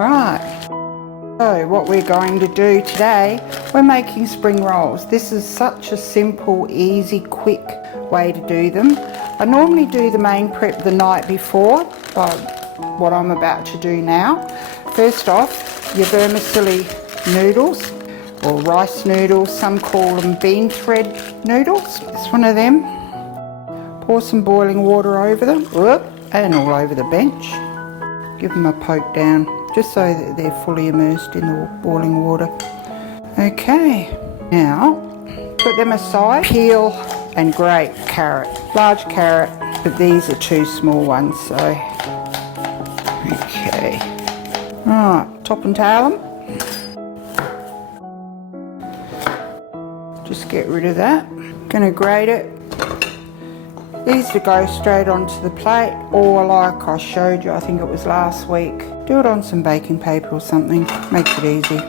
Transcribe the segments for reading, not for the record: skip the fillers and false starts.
Right, so what we're going to do today, we're making spring rolls. This is such a simple, easy, quick way to do them. I normally do the main prep the night before, like what I'm about to do now. First off, your vermicelli noodles, or rice noodles, some call them bean thread noodles. It's one of them. Pour some boiling water over them, and all over the bench. Give them a poke down, just so that they're fully immersed in the boiling water. Okay, now put them aside. Peel and grate carrot. Large carrot, but these are 2 small ones, so. Okay. Right, top and tail them. Just get rid of that. Gonna grate it. These to go straight onto the plate, or like I showed you, I think it was last week, do it on some baking paper or something, makes it easy.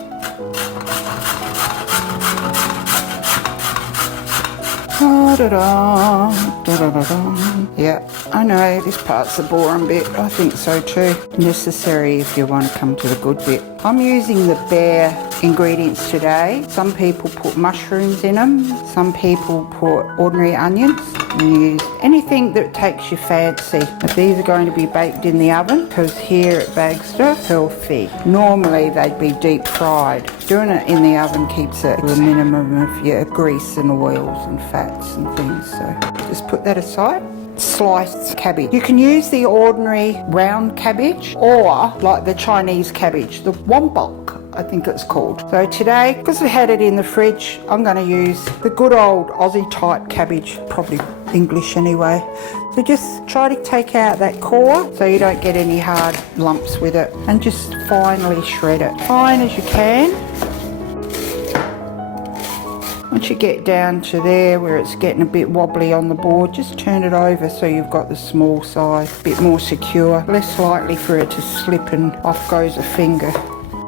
Yeah, I know this part's the boring bit, I think so too. Necessary if you want to come to the good bit. I'm using the bare ingredients today. Some people put mushrooms in them, some people put ordinary onions. Use anything that takes your fancy. But these are going to be baked in the oven, because here at Bagster, healthy. Normally they'd be deep fried. Doing it in the oven keeps it to a minimum of your grease and oils and fats and things. So just put that aside. Sliced cabbage. You can use the ordinary round cabbage, or like the Chinese cabbage, the wombok, I think it's called. So today, because I had it in the fridge, I'm going to use the good old Aussie type cabbage, probably English anyway. So just try to take out that core so you don't get any hard lumps with it, and just finely shred it. Fine as you can. Once you get down to there where it's getting a bit wobbly on the board, just turn it over so you've got the small size, a bit more secure, less likely for it to slip and off goes a finger.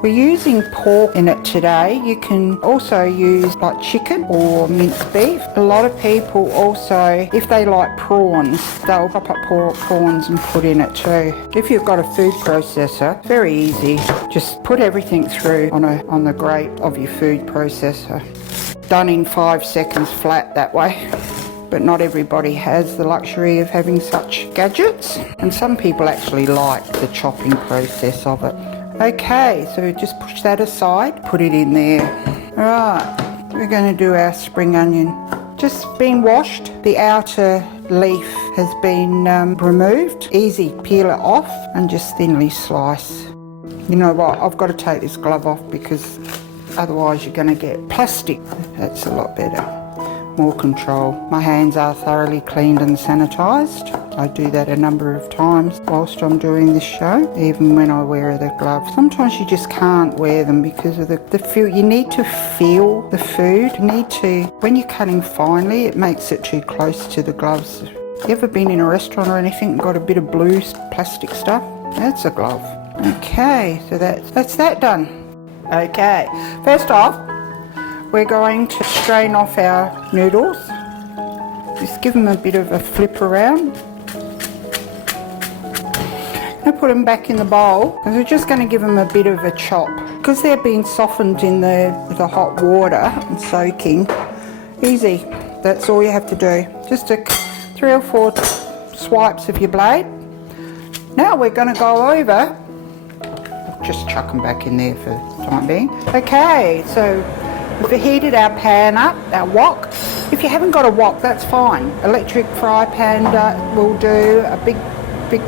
We're using pork in it today. You can also use like chicken or minced beef. A lot of people also, if they like prawns, they'll chop up prawns and put in it too. If you've got a food processor, very easy. Just put everything through on the grate of your food processor. Done in 5 seconds flat that way. But not everybody has the luxury of having such gadgets. And some people actually like the chopping process of it. Okay, so just push that aside, put it in there. Right, we're going to do our spring onion. Just been washed. The outer leaf has been removed. Easy, peel it off and just thinly slice. You know what, I've got to take this glove off because otherwise you're going to get plastic. That's a lot better. More control. My hands are thoroughly cleaned and sanitised. I do that a number of times whilst I'm doing this show, even when I wear the gloves. Sometimes you just can't wear them because of the feel. You need to feel the food. You need to, when you're cutting finely, it makes it too close to the gloves. You ever been in a restaurant or anything and got a bit of blue plastic stuff? That's a glove. Okay, so that's that done. Okay, first off, we're going to strain off our noodles. Just give them a bit of a flip around. Now put them back in the bowl, because we're just going to give them a bit of a chop. Because they're being softened in the hot water and soaking, easy. That's all you have to do. Just 3 or 4 swipes of your blade. Now we're going to go over, just chuck them back in there for the time being. Okay, so we've heated our pan up, our wok. If you haven't got a wok, that's fine. Electric fry pan will do, a big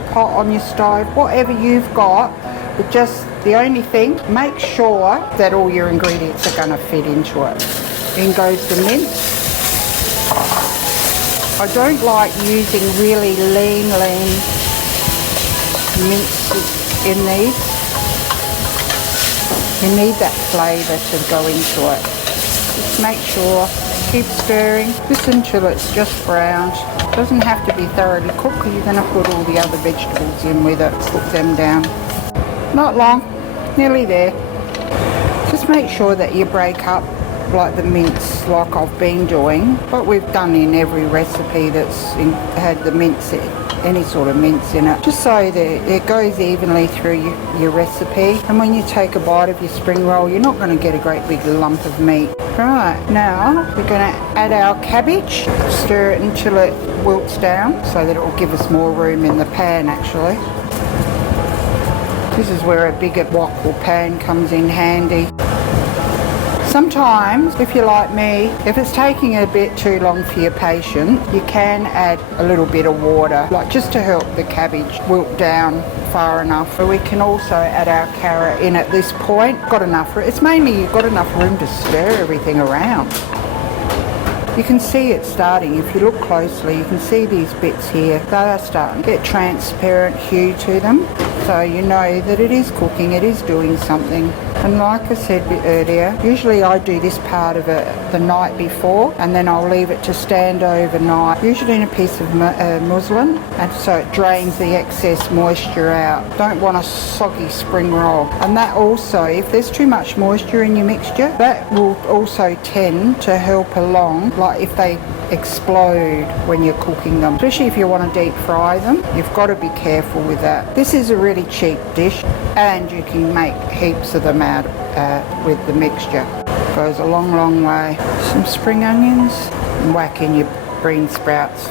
pot on your stove, whatever you've got. But just the only thing, make sure that all your ingredients are going to fit into it. In goes the mince. I don't like using really lean mince in these. You need that flavour to go into it. Just make sure, keep stirring, just until it's just browned. It doesn't have to be thoroughly cooked because you're going to put all the other vegetables in with it, cook them down. Not long, nearly there. Just make sure that you break up like the mince like I've been doing, but we've done in every recipe that's had the mince, any sort of mince in it, just so that it goes evenly through your recipe. And when you take a bite of your spring roll, you're not going to get a great big lump of meat. Right, now we're going to add our cabbage, stir it until it wilts down so that it will give us more room in the pan actually. This is where a bigger wok or pan comes in handy. Sometimes, if you're like me, if it's taking a bit too long for your patient, you can add a little bit of water, like just to help the cabbage wilt down far enough. But we can also add our carrot in at this point. Got enough, it's mainly you've got enough room to stir everything around. You can see it starting, if you look closely, you can see these bits here. They are starting to get transparent hue to them. So you know that it is cooking, it is doing something. And like I said earlier, usually I do this part of it the night before and then I'll leave it to stand overnight, usually in a piece of muslin, and so it drains the excess moisture out. Don't want a soggy spring roll. And that also, if there's too much moisture in your mixture, that will also tend to help along, like if they explode when you're cooking them, especially if you want to deep fry them. You've got to be careful with that. This is a really cheap dish and you can make heaps of them out with the mixture. Goes a long way. Some spring onions and whack in your bean sprouts.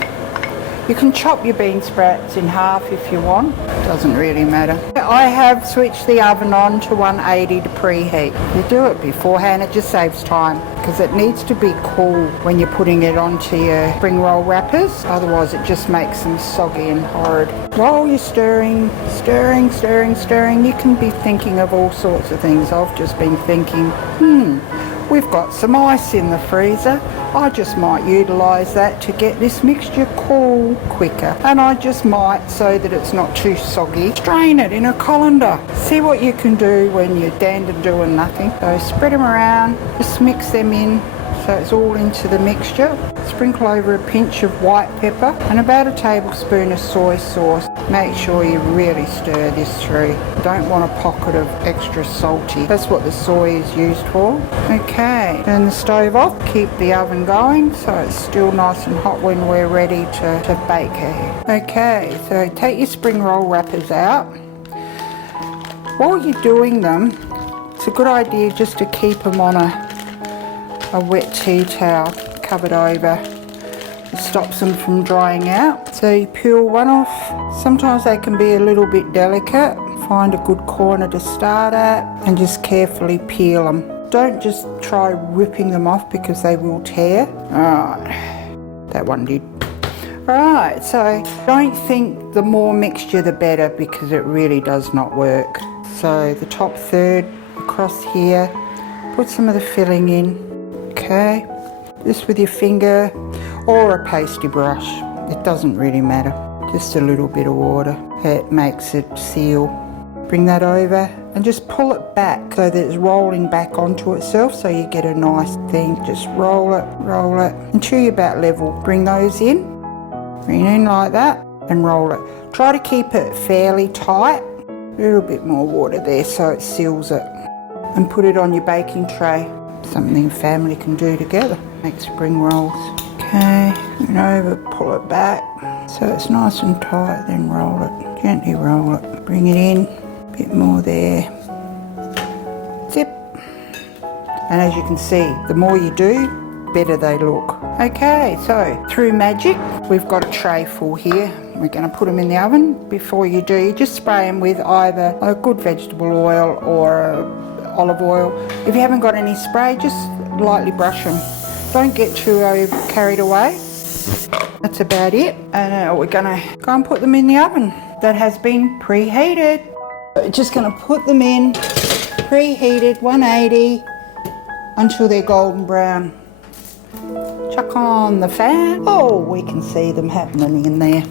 You can chop your bean sprouts in half if you want, doesn't really matter. I have switched the oven on to 180 to preheat. You do it beforehand, it just saves time because it needs to be cool when you're putting it onto your spring roll wrappers, otherwise it just makes them soggy and horrid. While you're stirring, you can be thinking of all sorts of things. I've just been thinking, we've got some ice in the freezer. I just might utilise that to get this mixture cool quicker. And I just might, so that it's not too soggy, strain it in a colander. See what you can do when you're dandy doing nothing. So spread them around, just mix them in so it's all into the mixture. Sprinkle over a pinch of white pepper and about a tablespoon of soy sauce. Make sure you really stir this through. Don't want a pocket of extra salty. That's what the soy is used for. Okay, turn the stove off, keep the oven going so it's still nice and hot when we're ready to bake it. Okay, so take your spring roll wrappers out. While you're doing them, it's a good idea just to keep them on a wet tea towel covered over. It stops them from drying out. So you peel one off. Sometimes they can be a little bit delicate. Find a good corner to start at and just carefully peel them. Don't just try ripping them off because they will tear. Alright, that one did. Alright, so don't think the more mixture the better because it really does not work. So the top third across here, put some of the filling in. Okay, just with your finger or a pasty brush, it doesn't really matter, just a little bit of water, it makes it seal. Bring that over and just pull it back so that it's rolling back onto itself so you get a nice thing. Just roll it until you're about level. Bring those in, bring it in like that and roll it. Try to keep it fairly tight, a little bit more water there so it seals it, and put it on your baking tray. Something family can do together. Make spring rolls. Okay, and over, pull it back so it's nice and tight, then roll it. Gently roll it. Bring it in, a bit more there. Zip. And as you can see, the more you do, better they look. Okay, so through magic, we've got a tray full here. We're going to put them in the oven. Before you do, just spray them with either a good vegetable oil or olive oil. If you haven't got any spray, just lightly brush them. Don't get too carried away. That's about it. And we're going to go and put them in the oven that has been preheated. We're just going to put them in, preheated 180 until they're golden brown. Chuck on the fan. Oh, we can see them happening in there.